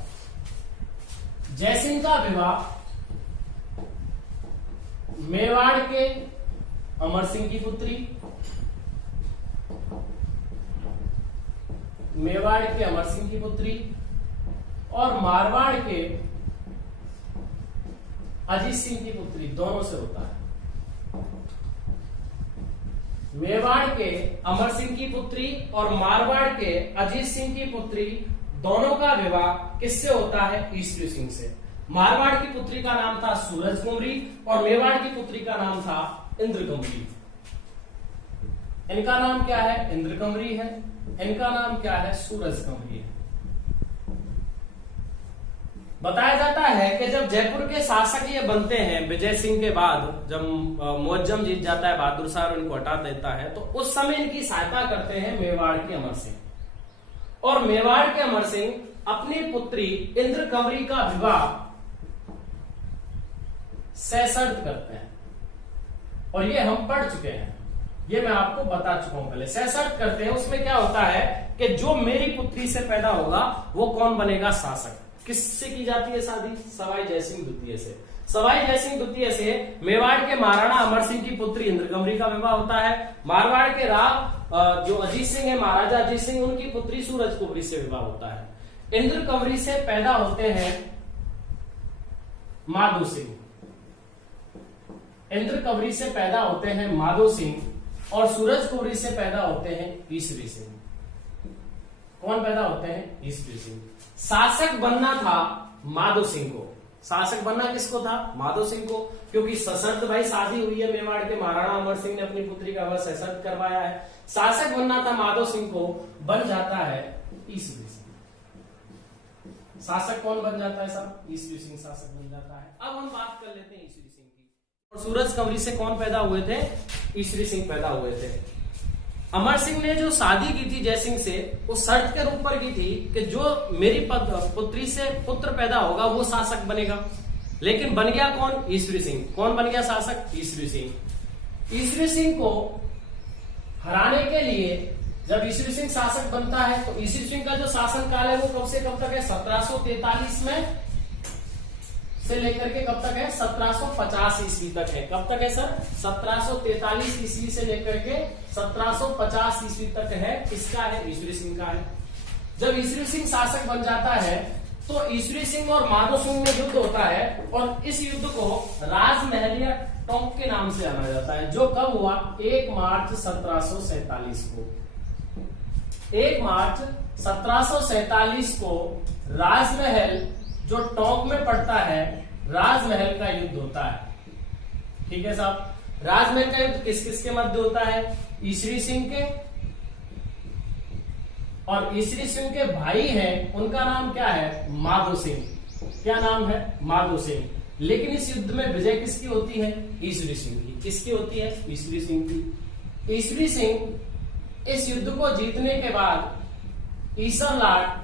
जयसिंह का विवाह मेवाड़ के अमर सिंह की पुत्री, मेवाड़ के अमर सिंह की पुत्री और मारवाड़ के अजीत सिंह की पुत्री, दोनों से होता है। मेवाड़ के अमर सिंह की पुत्री और मारवाड़ के अजीत सिंह की पुत्री, दोनों का विवाह किससे होता है? ईस्वी सिंह से। मारवाड़ की पुत्री का नाम था सूरज कुमरी और मेवाड़ की पुत्री का नाम था इंद्रकुमरी। इनका नाम क्या है? इंद्रकुमरी है। इनका नाम क्या है? सूरज कुमरी है। बताया जाता है कि जब जयपुर के शासक ये बनते हैं विजय सिंह के बाद, जब मुअज्जम जीत जाता है बहादुर शाह और इनको हटा देता है, तो उस समय इनकी सहायता करते हैं मेवाड़ के अमर सिंह। और मेवाड़ के अमर सिंह अपनी पुत्री इंद्रकुमरी का विवाह सशर्त करते हैं, और ये हम पढ़ चुके हैं, ये मैं आपको बता चुका हूं पहले। सशर्त करते हैं, उसमें क्या होता है कि जो मेरी पुत्री से पैदा होगा वो कौन बनेगा? शासक। किससे की जाती है शादी? सवाई जयसिंह द्वितीय से। सवाई जयसिंह द्वितीय से मेवाड़ के महाराणा अमर सिंह की पुत्री इंद्रकुमरी का विवाह होता है। मारवाड़ के राव जो अजीत सिंह है, महाराजा अजीत सिंह, उनकी पुत्री सूरज कुमरी से विवाह होता है। इंद्रकुमरी से पैदा होते हैं माधो सिंह। इंद्रकुमरी से पैदा होते हैं माधो सिंह और सूरज कुमरी से पैदा होते हैं ईस्वी सिंह। कौन पैदा होते हैं? ईस्वी सिंह। शासक बनना था माधो सिंह को। शासक बनना किसको था? माधो सिंह को, क्योंकि सशर्त भाई शादी हुई है, मेवाड़ के महाराणा अमर सिंह ने अपनी पुत्री का विवाह सशर्त करवाया है। शासक बनना था माधो सिंह को, बन जाता है ईस्वी सिंह। शासक कौन बन जाता है साहब? ईस्वी सिंह शासक बन जाता है। अब हम बात कर लेते हैं ईस्वी सिंह की। और सूरज कुमरी से कौन पैदा हुए थे? ईस्वी सिंह पैदा हुए थे। अमर सिंह ने जो शादी की थी जयसिंह से, वो शर्त के रूप पर की थी कि जो मेरी पुत्री से पुत्र पैदा होगा वो शासक बनेगा। लेकिन बन गया कौन? ईस्वी सिंह। कौन बन गया शासक? ईस्वी सिंह। ईस्वी सिंह को हराने के लिए जब ईस्वी सिंह शासक बनता है, तो ईस्वी सिंह का जो शासन काल है वो कब से कब तक है? 1743 में से लेकर के कब तक है? 1750 ईस्वी तक है। कब तक है सर? 1743 ईस्वी से लेकर के 1750 ईस्वी तक है। किसका है? ईस्वी सिंह का है। जब ईस्वी सिंह शासक बन जाता है तो ईस्वी सिंह और माधो सिंह में युद्ध होता है, और इस युद्ध को राजमहल या टोंक के नाम से जाना जाता है, जो कब हुआ? 1 मार्च 1747 को। 1 मार्च 1747 को राजमहल जो टोंक में पड़ता है, राजमहल का युद्ध होता है। ठीक है साहब। राजमहल का युद्ध किस किस के मध्य होता है? ईस्वी सिंह के, और ईस्वी सिंह के भाई हैं, उनका नाम क्या है? माधो सिंह। क्या नाम है? माधो सिंह। लेकिन इस युद्ध में विजय किसकी होती है? ईस्वी सिंह की। किसकी होती है? ईस्वी सिंह की। ईस्वी सिंह इस युद्ध को जीतने के बाद ईसर लाट,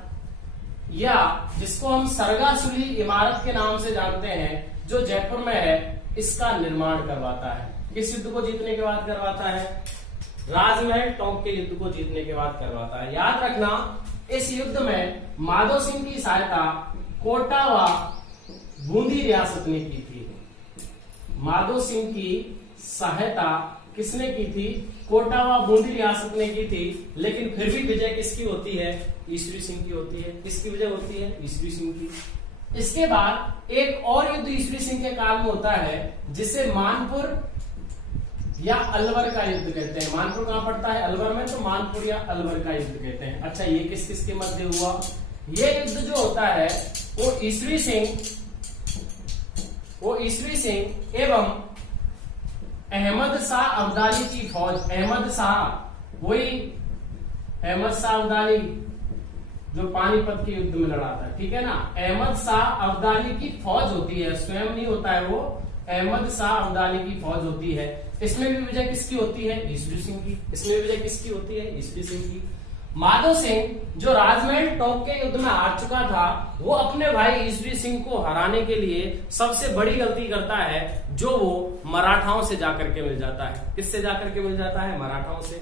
या जिसको हम सरगासुली इमारत के नाम से जानते हैं, जो जयपुर में है, इसका निर्माण करवाता है। किस युद्ध को जीतने के बाद करवाता है? राजमहल टोंक के युद्ध को जीतने के बाद करवाता है। याद रखना, इस युद्ध में माधो सिंह की सहायता कोटा व बूंदी रियासत ने की थी। माधो सिंह की सहायता किसने की थी? कोटा व बूंदी रियासत ने की थी। लेकिन फिर भी विजय किसकी होती है? ईश्वरी सिंह की होती है। किसकी विजय होती है? ईश्वरी सिंह की। इसके बाद एक और युद्ध ईश्वरी सिंह के काल में होता है जिसे मानपुर या अलवर का युद्ध कहते हैं। मानपुर कहां पड़ता है? अलवर में, तो मानपुर या अलवर का युद्ध कहते हैं। अच्छा, ये किस किस के मध्य हुआ? ये युद्ध जो होता है वो ईश्वरी सिंह एवं अहमद शाह अब्दाली की फौज, अहमद शाह अब्दाली जो पानीपत के युद्ध में लड़ा था, ठीक है ना। अहमद शाह अब्दाली की फौज होती है, स्वयं नहीं होता है वो, अहमद शाह अब्दाली की फौज होती है। इसमें भी विजय किसकी होती है? ईश्वरी सिंह की। इसमें विजय किसकी होती है? ईश्वरी सिंह की। माधो सिंह जो राजमहल टोंक के युद्ध में हार चुका था, वो अपने भाई ईश्वरी सिंह को हराने के लिए सबसे बड़ी गलती करता है, जो वो मराठाओं से जाकर के मिल जाता है। किससे जाकर के मिल जाता है? मराठाओं से।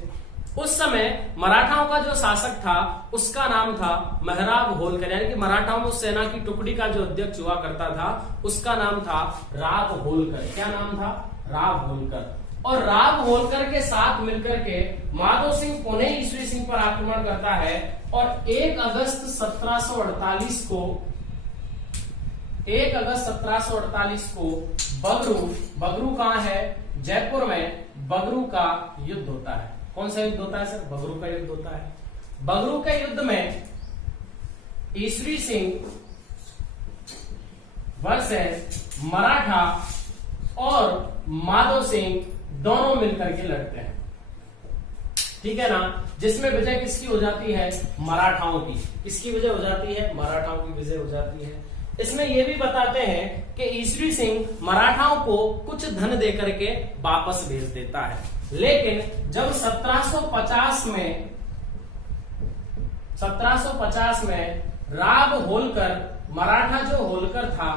उस समय मराठाओं का जो शासक था उसका नाम था मेहराब होलकर, यानी कि मराठाओं में सेना की टुकड़ी का जो अध्यक्ष हुआ करता था उसका नाम था राव होलकर। क्या नाम था? राव होलकर। और राव होलकर के साथ मिलकर के माधो सिंह पुनः ईश्वरी सिंह पर आक्रमण करता है और 1 अगस्त 1748 को बगरू कहां है? जयपुर में बगरू का युद्ध होता है। कौन सा युद्ध होता है सर? बगरू का युद्ध होता है। बगरू के युद्ध में ईश्वरी सिंह वर्सेस मराठा और माधो सिंह दोनों मिलकर के लड़ते हैं, ठीक है ना। जिसमें विजय किसकी हो जाती है? मराठाओं की। किसकी विजय हो जाती है? मराठाओं की विजय हो जाती है। इसमें यह भी बताते हैं कि ईश्वरी सिंह मराठाओं को कुछ धन देकर के वापस भेज देता है। लेकिन जब 1750 में राव होलकर, मराठा जो होलकर था,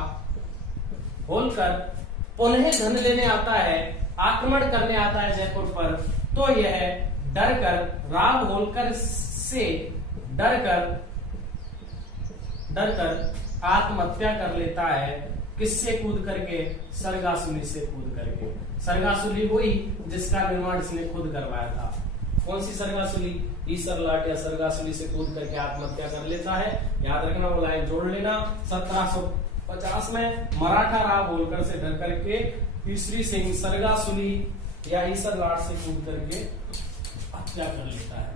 होलकर पुनः धन लेने आता है, आक्रमण करने आता है जयपुर पर, तो यह डरकर, राव होलकर से डरकर आत्महत्या कर लेता है। किससे कूद करके? सरगासुली से कूद करके। सरगासुली वही जिसका निर्माण इसने खुद करवाया था। कौन सी सरगासुली? ईसर लाट या सरगासुली से कूद करके आत्महत्या कर लेता है। याद रखना, वो लाइन जोड़ लेना। 1750 में मराठा राव होलकर से डर करके ईश्वरी सिंह सरगासुली या ईसर लाट से कूद करके हत्या कर लेता है।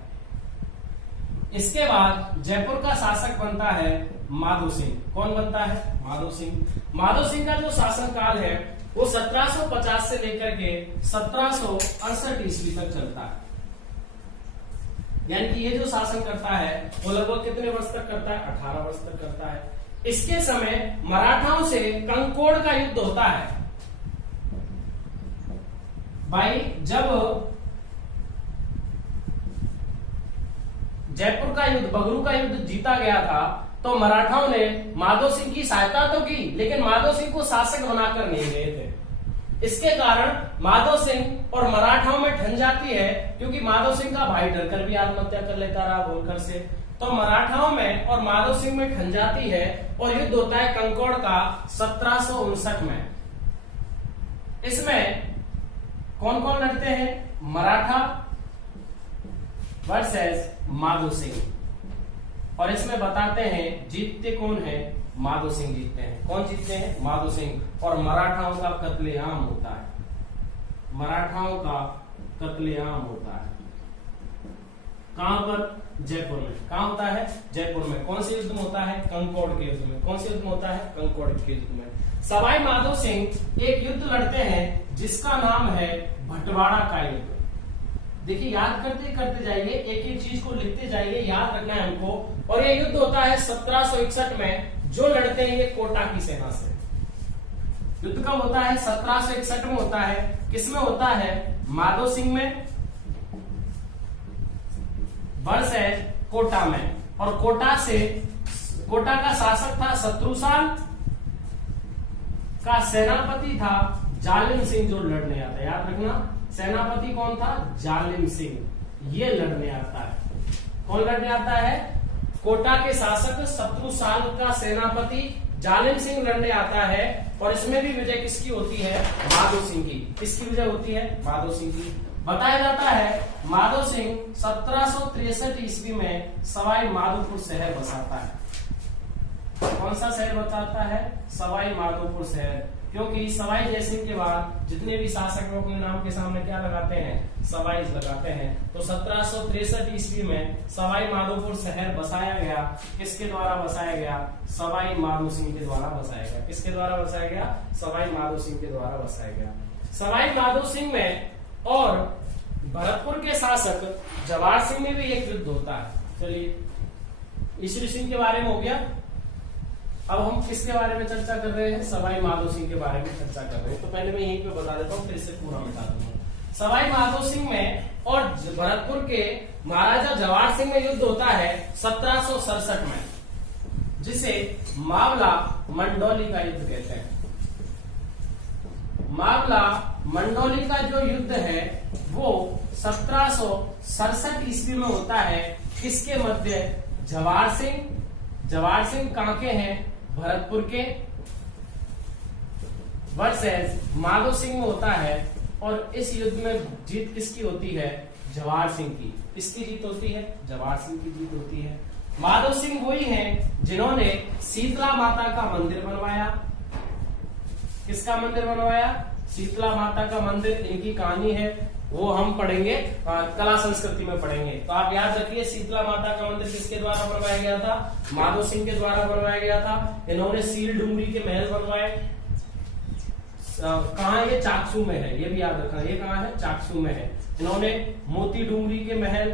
इसके बाद जयपुर का शासक बनता है माधो सिंह। कौन बनता है? माधो सिंह। माधो सिंह का जो शासन काल है वो 1750 से लेकर के 1768 ईस्वी तक चलता है। यानी कि ये जो शासन करता है वो लगभग कितने वर्ष तक करता है? 18 वर्ष तक करता है। इसके समय मराठाओं से कंकोड़ का युद्ध होता है। भाई, जब जयपुर का युद्ध, बगरू का युद्ध जीता गया था, तो मराठाओं ने माधो सिंह की सहायता तो की, लेकिन माधो सिंह को शासक बनाकर नहीं गए थे। इसके कारण माधो सिंह और मराठाओं में ठन जाती है, क्योंकि माधो सिंह का भाई डरकर भी आत्महत्या कर लेता रहा होलकर से। तो मराठाओं में और माधो सिंह में ठन जाती है और युद्ध होता है कंकोड़ का 1759 में। इसमें कौन कौन लड़ते हैं? मराठा वर्सेस माधो सिंह। और इसमें बताते हैं जीतते कौन है? माधो सिंह जीतते हैं। कौन जीतते हैं? माधो सिंह। और मराठाओं का कत्लेआम होता है। मराठाओं का कत्लेआम होता है। कहां पर? जयपुर में। कहां होता है? जयपुर में। कौन से युद्ध में होता है? कंकोड़ के युद्ध में। कौन से युद्ध में होता है? कंकोड़ के युद्ध में। सवाई माधो सिंह एक युद्ध लड़ते हैं जिसका नाम है भटवाड़ा का युद्ध। देखिए, याद करते करते जाइए, एक एक चीज को लिखते जाइए, याद रखना है हमको। और ये युद्ध होता है 1761 में। जो लड़ते हैं ये कोटा की सेना से। युद्ध कब होता है? 1761 में होता है। किसमें होता है? माधो सिंह में वर्सेस कोटा में। और कोटा का शासक था शत्रुसाल, का सेनापति था जालिम सिंह जो लड़ने आता है, याद रखना सेनापति कौन था, जालिम सिंह, ये लड़ने आता है। कौन लड़ने आता है, कोटा के शासक शत्रु साल का सेनापति जालिम सिंह लड़ने आता है। और इसमें भी विजय किसकी होती है, माधो सिंह की। किसकी विजय होती है, माधो सिंह की। बताया जाता है माधो सिंह 1763 ईस्वी में सवाई माधोपुर शहर बसाता है। कौन सा शहर बसाता है, सवाई माधोपुर शहर, क्योंकि सवाई जयसिंह के बाद जितने भी शासक लोग अपने नाम के सामने क्या लगाते हैं, सवाई लगाते हैं। तो 1763 ईस्वी में सवाई माधोपुर शहर बसाया गया। किसके द्वारा बसाया गया, सवाई माधो सिंह के द्वारा बसाया गया। किसके द्वारा बसाया गया, सवाई माधो सिंह के द्वारा बसाया गया। सवाई माधो सिंह में और भरतपुर के शासक जवाहर सिंह में भी एक युद्ध होता है। चलिए, ईश्वरी सिंह के बारे में हो गया। अब हम किसके बारे में चर्चा कर रहे हैं, सवाई माधो सिंह के बारे में चर्चा कर रहे हैं। तो पहले मैं यहीं पे बता देता हूँ, फिर इसे पूरा बता दूंगा। सवाई माधो सिंह में और भरतपुर के महाराजा जवाहर सिंह में युद्ध होता है 1767 में, जिसे मावला मंडोली का युद्ध कहते हैं। मावला मंडोली का जो युद्ध है वो 1767 ईस्वी में होता है। किसके मध्य, जवाहर सिंह कहां के हैं, भरतपुर के, वर्सेस माधो सिंह में होता है। और इस युद्ध में जीत किसकी होती है, जवाहर सिंह की। किसकी जीत होती है, जवाहर सिंह की जीत होती है। माधो सिंह वही हैं जिन्होंने शीतला माता का मंदिर बनवाया। किसका मंदिर बनवाया, शीतला माता का मंदिर। इनकी कहानी है, वो हम पढ़ेंगे कला संस्कृति में पढ़ेंगे। तो आप याद रखिए, शीतला माता का मंदिर किसके द्वारा बनवाया गया था, माधो सिंह के द्वारा बनवाया गया था। इन्होंने सील डुंगरी के महल बनवाए। कहाँ, ये चाकसू में है, ये भी याद रखना। ये कहाँ है, चाकसू में है। इन्होंने मोती डुंगरी के महल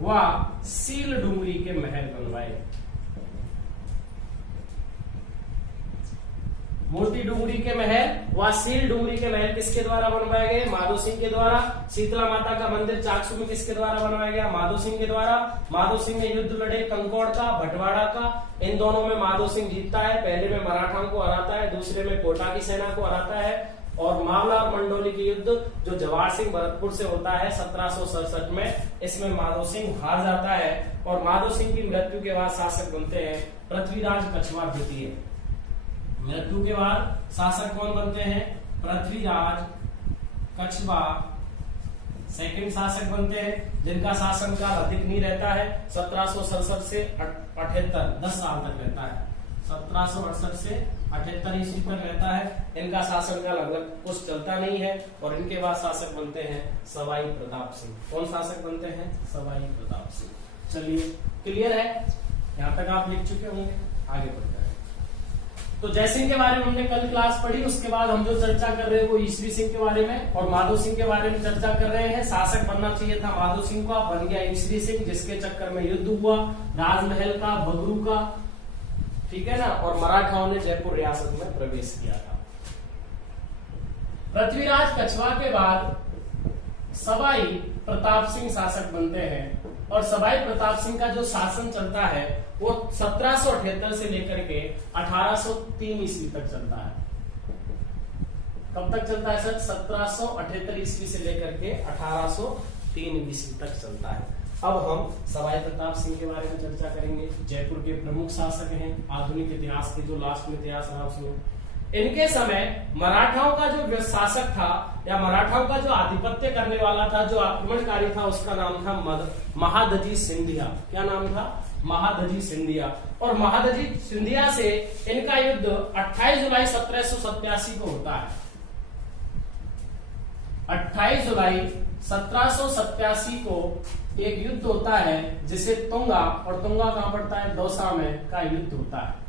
व सील डुंगरी के महल बनवाए। मोती डुंगरी के महल व सील डुंगरी के महल किसके द्वारा बनवाए गए, माधो सिंह के द्वारा। शीतला माता का मंदिर चाकसू में किसके द्वारा बनवाया गया, माधो सिंह के द्वारा। माधो सिंह ने युद्ध लड़े कंकोड़ का, भटवाड़ा का। इन दोनों में माधो सिंह जीतता है। पहले में मराठाओं को हराता है, दूसरे में कोटा की सेना को हराता है। और मावला और मंडोली की युद्ध जो जवाहर सिंह भरतपुर से होता है 1767 में, इसमें माधो सिंह हार जाता है। और माधो सिंह की मृत्यु के बाद शासक बनते हैं पृथ्वीराज कछवार द्वितीय। मृत्यु के बाद शासक कौन बनते हैं, पृथ्वीराज कछवा सेकंड शासक बनते हैं, जिनका शासनकाल अधिक नहीं रहता है। 1767 से 78, 10 साल तक रहता है। 1768 से 78 ईस्वी तक रहता है। इनका शासनकाल अलग कुछ चलता नहीं है। और इनके बाद शासक बनते हैं सवाई प्रताप सिंह। कौन शासक बनते हैं, सवाई प्रताप सिंह। चलिए, क्लियर है, यहां तक आप लिख चुके होंगे, आगे बढ़ते हैं। तो जयसिंह के बारे में हमने कल क्लास पढ़ी। उसके बाद हम जो चर्चा कर रहे हैं वो ईश्वरी सिंह के बारे में और माधो सिंह के बारे में चर्चा कर रहे हैं। शासक बनना चाहिए था माधो सिंह का, बन गया ईश्वरी सिंह, जिसके चक्कर में युद्ध हुआ राजमहल का, बगरू का, ठीक है ना। और मराठाओं ने जयपुर रियासत में प्रवेश किया था। पृथ्वीराज कछवा के बाद सवाई प्रताप सिंह शासक बनते हैं। और सवाई प्रताप सिंह का जो शासन चलता है वो 1778 से लेकर के 1803 ईस्वी तक चलता है। कब तक चलता है सर, 1778 ईस्वी से लेकर के 1803 ईस्वी तक चलता है। अब हम सवाई प्रताप सिंह के बारे में चर्चा करेंगे। जयपुर के प्रमुख शासक हैं, आधुनिक इतिहास के जो लास्ट में इतिहास रहा उसमें। इनके समय मराठाओं का जो शासक था या मराठाओं का जो आधिपत्य करने वाला था, जो आक्रमणकारी था, उसका नाम था महादजी सिंधिया। क्या नाम था, महादजी सिंधिया। और महादजी सिंधिया से इनका युद्ध 28 जुलाई 1787 को होता है। 28 जुलाई 1787 को एक युद्ध होता है जिसे तुंगा, और तुंगा कहां पड़ता है, दौसा में, का युद्ध होता है।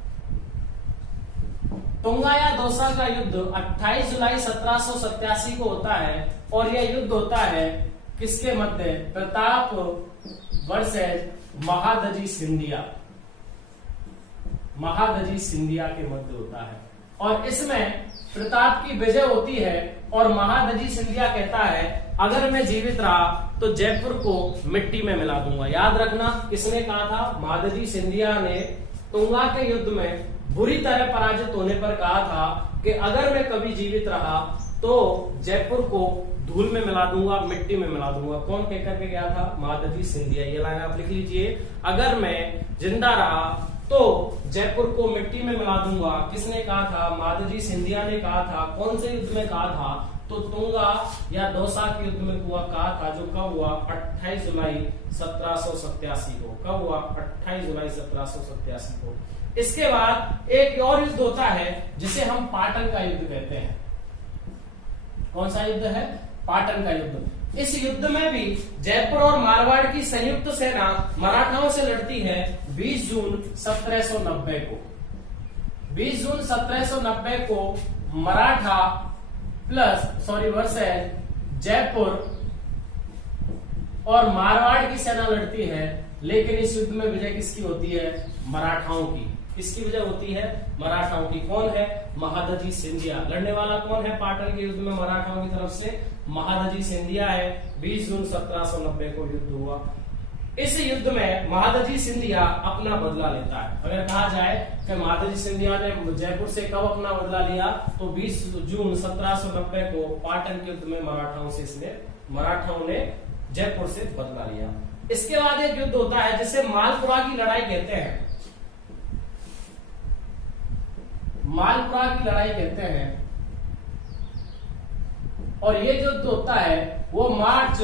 तुंगा या दौसा का युद्ध 28 जुलाई 1787 को होता है। और यह युद्ध होता है किसके मध्य, प्रताप वर्सेस महादजी सिंधिया। महादजी सिंधिया के मध्य होता है। और इसमें प्रताप की विजय होती है। और महादजी सिंधिया कहता है अगर मैं जीवित रहा तो जयपुर को मिट्टी में मिला दूंगा। याद रखना, किसने कहा था, महादजी सिंधिया ने तुंगा के युद्ध में बुरी तरह पराजित होने पर कहा था कि अगर मैं कभी जीवित रहा तो जयपुर को धूल में मिला दूंगा, मिट्टी में मिला दूंगा। कौन कह करके गया था? माधवजी सिंधिया। ये लाइन आप लिख लीजिए, अगर मैं जिंदा रहा तो जयपुर को मिट्टी में मिला दूंगा। किसने कहा था? माधवजी सिंधिया ने कहा था। कौन से युद्ध में कहा था? तो तुंगा या दौसा के युद्ध में हुआ कहा था, जो कब हुआ? 28 जुलाई 1787 को। कब हुआ? 28 जुलाई 1787 को। इसके बाद एक और युद्ध होता है जिसे हम पाटन का युद्ध कहते हैं। कौन सा युद्ध है? पाटन का युद्ध। इस युद्ध में भी जयपुर और मारवाड़ की संयुक्त सेना मराठाओं से लड़ती है 20 जून 1790 को। 20 जून 1790 को मराठा वर्सेस जयपुर और मारवाड़ की सेना लड़ती है, लेकिन इस युद्ध में विजय किसकी होती है? मराठाओं की। किसकी विजय होती है? मराठाओं की। कौन है? महादजी सिंधिया। लड़ने वाला कौन है पाटन के युद्ध में मराठाओं की तरफ से? महादजी सिंधिया है। 20 जून 1790 को युद्ध हुआ। इस युद्ध में महादजी सिंधिया अपना बदला लेता है। अगर कहा जाए कि महादजी सिंधिया ने जयपुर से कब अपना बदला लिया, तो 20 जून 1790 को पाटन के युद्ध में मराठाओं ने जयपुर से बदला लिया। इसके बाद एक युद्ध होता है जिसे मालपुरा की लड़ाई कहते हैं। मालपुरा की लड़ाई कहते हैं। और ये जो युद्ध होता है वो मार्च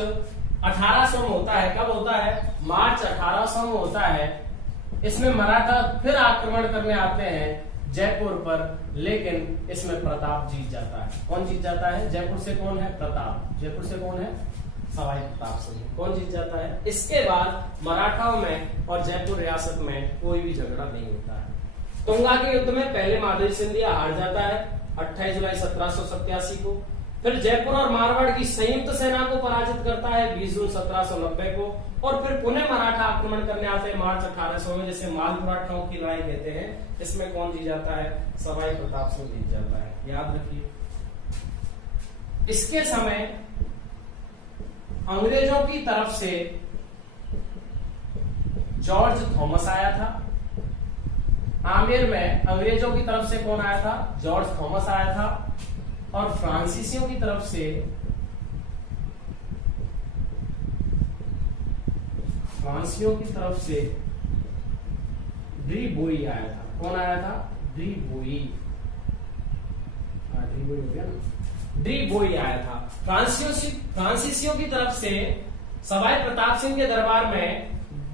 1800 में होता है। कब होता है? मार्च 1800 में होता है। इसमें मराठा फिर आक्रमण करने आते हैं जयपुर पर, लेकिन इसमें प्रताप जीत जाता है। कौन जीत जाता है? जयपुर से कौन है? प्रताप। जयपुर से कौन है? सवाई प्रताप सिंह। कौन जीत जाता है? इसके बाद मराठाओं में और जयपुर रियासत में कोई भी झगड़ा नहीं होता है। तुंगा के युद्ध में पहले महादजी सिंधिया हार जाता है 28 जुलाई 1787 को। फिर जयपुर और मारवाड़ की संयुक्त सेना को पराजित करता है 20 जून 1790 को। और फिर पुनः मराठा आक्रमण करने आते हैं मार्च 1800 में, जिसे माल मराठाओं की लड़ाई कहते हैं। इसमें कौन जीत जाता है? सवाई प्रताप सिंह जीत जाता है। याद रखिए। इसके समय अंग्रेजों की तरफ से जॉर्ज थॉमस आया था। आमेर में अंग्रेजों की तरफ से कौन आया था? जॉर्ज थॉमस आया था। और फ्रांसीसियों की तरफ से डी बोई आया था। कौन आया था? डी बोई। हो गया ना? डी बोई आया था। फ्रांसीसियों की तरफ से सवाई प्रताप सिंह के दरबार में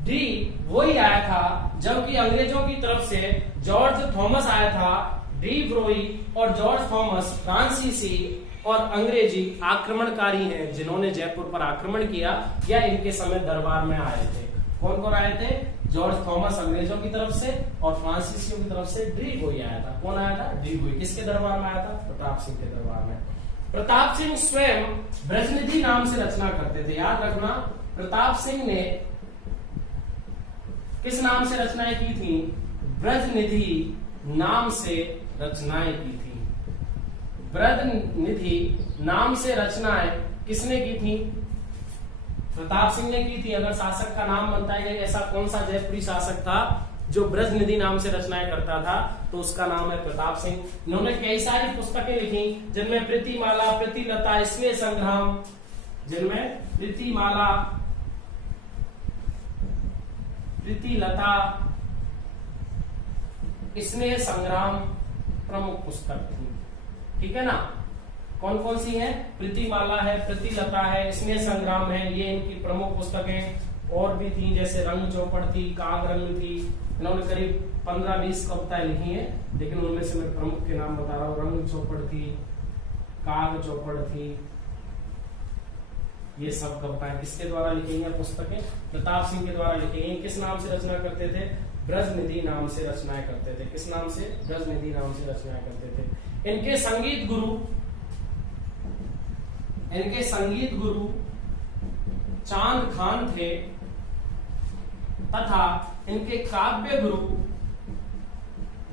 डी वही आया था, जबकि अंग्रेजों की तरफ से जॉर्ज थॉमस आया था। डी ब्रोई और जॉर्ज थॉमस फ्रांसीसी और अंग्रेजी आक्रमणकारी हैं जिन्होंने जयपुर पर आक्रमण किया या इनके समय दरबार में आए थे। कौन कौन आए थे? जॉर्ज थॉमस अंग्रेजों की तरफ से और फ्रांसीसियों की तरफ से डी बोई आया था। कौन आया था? डी बोई। किसके दरबार में आया था? प्रताप सिंह के दरबार में। प्रताप सिंह स्वयं ब्रजनिधि नाम से रचना करते थे। याद रखना, प्रताप सिंह ने किस नाम से रचनाएं की थी? ब्रजनिधि नाम से रचनाएं की थी। ब्रजनिधि नाम से रचनाएं किसने की थी? प्रताप सिंह ने की थी। अगर शासक का नाम बनता है ऐसा कौन सा जयपुरी शासक था जो ब्रजनिधि नाम से रचनाएं करता था, तो उसका नाम है प्रताप सिंह। इन्होंने कई सारी पुस्तकें लिखी जिनमें प्रीतिमाला, प्रीतिलता, स्नेह संग्राम, जिनमें प्रीतिमाला, प्रीतिलता, स्नेह संग्राम प्रमुख पुस्तक थी। ठीक है ना? कौन कौन सी है? प्रीतिमाला है, प्रीतिलता है, स्नेह संग्राम है, ये इनकी प्रमुख पुस्तकें। और भी थी, जैसे रंग चौपड़ थी, काग रंग थी। इन्होंने करीब 15-20 कविताएं लिखी हैं, लेकिन उनमें से मैं प्रमुख के नाम बता रहा हूँ। रंग चौपड़ थी, काग चौपड़ थी, ये सब कविताएं किसके द्वारा लिखी गई? पुस्तकें प्रताप सिंह के द्वारा लिखी गई। किस नाम से रचना करते थे? ब्रजनिधि नाम से रचनाएं करते थे। किस नाम से? ब्रजनिधि नाम से रचनाएं करते थे। इनके संगीत गुरु चांद खान थे तथा इनके काव्य गुरु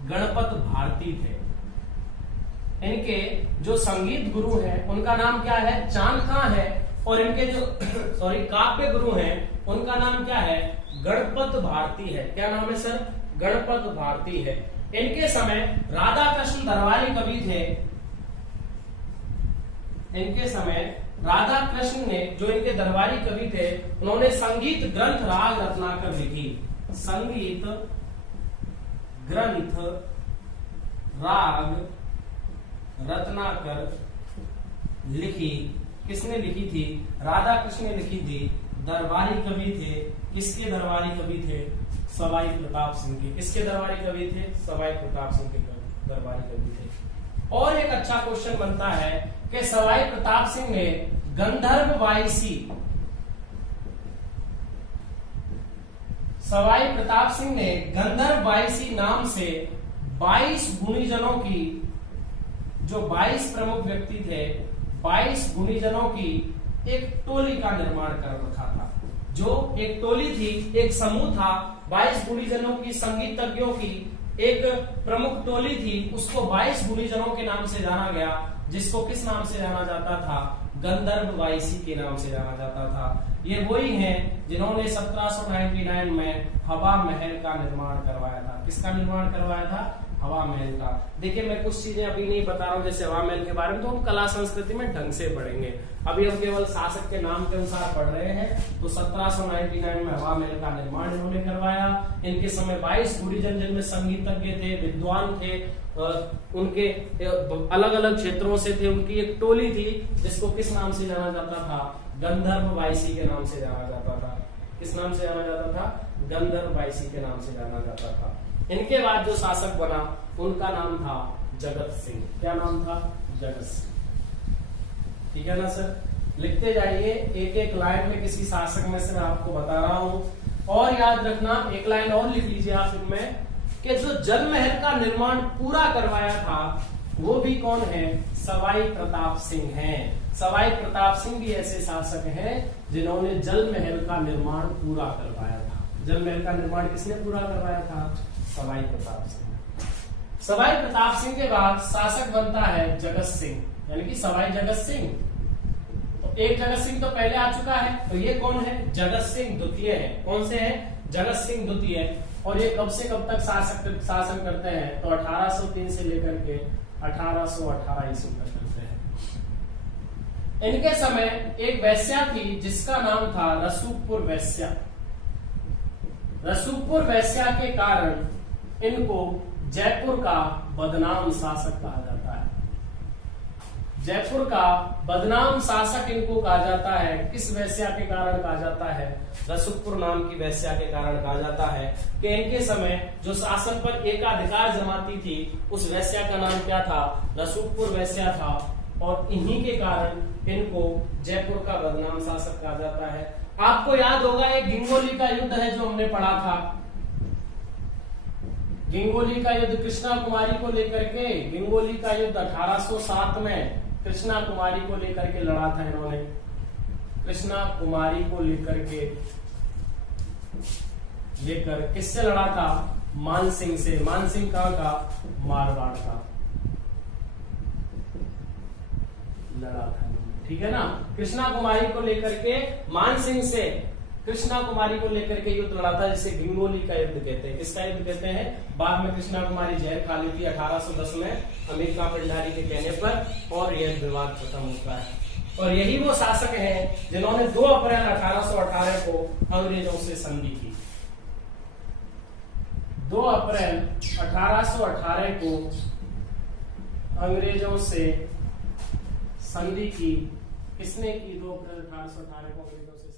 गणपत भारती थे। इनके जो संगीत गुरु हैं उनका नाम क्या है? चांद खान है। और इनके जो काव्य गुरु हैं उनका नाम क्या है? गणपत भारती है। क्या नाम है सर? गणपत भारती है। इनके समय राधा कृष्ण दरबारी कवि थे। इनके समय राधा कृष्ण ने, जो इनके दरबारी कवि थे, उन्होंने संगीत ग्रंथ राग रत्नाकर लिखी। संगीत ग्रंथ राग रत्नाकर लिखी। किसने लिखी थी? राधा कृष्ण ने लिखी थी। दरबारी कवि थे। किसके दरबारी कवि थे? सवाई प्रताप सिंह के। किसके दरबारी कवि थे? सवाई प्रताप सिंह के दरबारी कवि थे। और एक अच्छा क्वेश्चन बनता है कि सवाई प्रताप सिंह ने गंधर्व वायसी, सवाई प्रताप सिंह ने गंधर्व वायसी नाम से 22 गुणीजनों की, जो 22 प्रमुख व्यक्ति थे, 22 गुणीजनों की एक टोली का निर्माण कर रखा था। जो एक टोली थी, एक समूह था, 22 गुणीजनों की, संगीतज्ञों की एक प्रमुख टोली थी, उसको 22 गुणीजनों के नाम से जाना गया, जिसको किस नाम से जाना जाता था? गंधर्व वायसी के नाम से जाना जाता था। ये वही हैं जिन्होंने 1799 में हवा महल का निर्माण करवाया था। किसका निर्माण करवाया था? हवा महल का। देखिए, मैं कुछ चीजें अभी नहीं बता रहा हूँ जैसे हवा महल के बारे में, तो हम कला संस्कृति में ढंग से पढ़ेंगे। अभी हम केवल शासक के नाम के अनुसार पढ़ रहे हैं। तो 1799 में हवा महल का निर्माण इन्होंने करवाया। इनके समय 22 गुणीजन, जिनमें संगीतज्ञ थे, विद्वान थे, उनके अलग अलग क्षेत्रों से थे, उनकी एक टोली थी, जिसको किस नाम से जाना जाता था? गंधर्व वायसी के नाम से जाना जाता था। किस नाम से जाना जाता था? गंधर्व वायसी के नाम से जाना जाता था। इनके बाद जो शासक बना, उनका नाम था जगत सिंह। क्या नाम था? जगत सिंह। ठीक है ना सर? लिखते जाइए, एक एक लाइन में किसी शासक में से मैं आपको बता रहा हूं। और याद रखना, एक लाइन और लिख लीजिए आप इनमें, कि जो जल महल का निर्माण पूरा करवाया था, वो भी कौन है? सवाई प्रताप सिंह हैं। सवाई प्रताप सिंह भी ऐसे शासक हैं जिन्होंने जल महल का निर्माण पूरा करवाया था। जल महल का निर्माण किसने पूरा करवाया था? सवाई प्रताप सिंह। सवाई प्रताप सिंह के बाद शासक बनता है जगत सिंह, यानी कि सवाई जगत सिंह। तो एक जगत सिंह तो पहले आ चुका है, तो ये कौन है? जगत सिंह द्वितीय है। कौन से हैं? जगत सिंह द्वितीय। और ये कब से कब तक शासन करते हैं? तो 1803 से लेकर के 1818 ईस्वी तक करते हैं। इनके समय एक वैश्या थी जिसका नाम था रसूखपुर वैश्या। रसूखपुर वैश्या के कारण इनको जयपुर का बदनाम शासक कहा जाता है। जयपुर का बदनाम शासक इनको कहा जाता है। किस वैश्या के कारण कहा जाता है? रसूखपुर नाम की वैश्या के कारण कहा जाता है कि इनके समय जो शासन पर एकाधिकार जमाती थी, उस वैश्या का नाम क्या था? रसूखपुर वैश्या था। और इन्हीं के कारण इनको जयपुर का बदनाम शासक कहा जाता है। आपको याद होगा, एक गिंगोली का युद्ध है जो हमने पढ़ा था। गिंगोली का युद्ध कृष्णा कुमारी को लेकर के, गिंगोली का युद्ध 1807 में कृष्णा कुमारी को लेकर के लड़ा था इन्होंने। कृष्णा कुमारी को लेकर किससे लड़ा था? मान सिंह से। मान सिंह कहां का? मारवाड़ का लड़ा था। ठीक है ना? कृष्णा कुमारी को लेकर के मान सिंह से कृष्णा कुमारी को लेकर के युद्ध लड़ा था, जिसे गिंगोली का युद्ध कहते हैं। किसका युद्ध कहते हैं? बाद में कृष्णा कुमारी जहर खा ली थी 1810 में अमेरिका पिंडारी के कहने पर, और यह विवाद खत्म होता है। और यही वो शासक हैं जिन्होंने 2 अप्रैल 1818 को अंग्रेजों से संधि की। 2 अप्रैल 1818 को अंग्रेजों से संधि की। किसने की? 2 अप्रैल 1818 को अंग्रेजों से